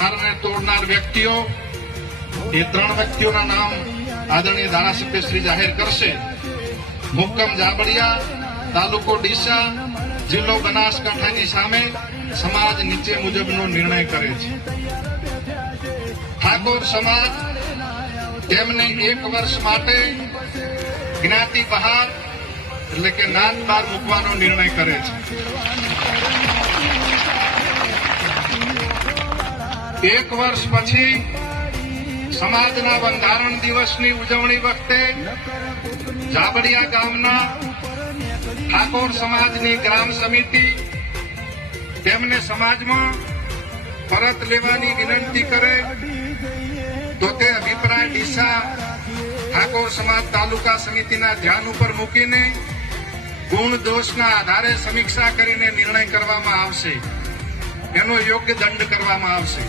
ને તોડનાર વ્યક્તિઓ એ 3 વ્યક્તિઓના નામ આદરણીય ધારાસભ્ય શ્રી જાહેર કરશે. મુક્કમ જાબડિયા, તાલુકો ડીસા, જિલ્લો બનાસકાંઠાની સામે સમાજ નીચે મુજબનો નિર્ણય કરે છે. ઠાકોર સમાજ તેમને 1 વર્ષ માટે જ્ઞાતિ બહાર એટલે કે નાત બહાર મૂકવાનો નિર્ણય કરે છે. 1 વર્ષ પછી સમાજના બંધારણ દિવસની ઉજવણી વખતે જાબડિયા ગામના ઠાકોર સમાજની ગ્રામ સમિતિ તેમને સમાજમાં પરત લેવાની વિનંતી કરે તો તે અભિપ્રાય ડીસા ઠાકોર સમાજ તાલુકા સમિતિના ધ્યાન ઉપર મૂકીને ગુણ દોષના આધારે સમીક્ષા કરીને નિર્ણય કરવામાં આવશે. એનો યોગ્ય દંડ કરવામાં આવશે.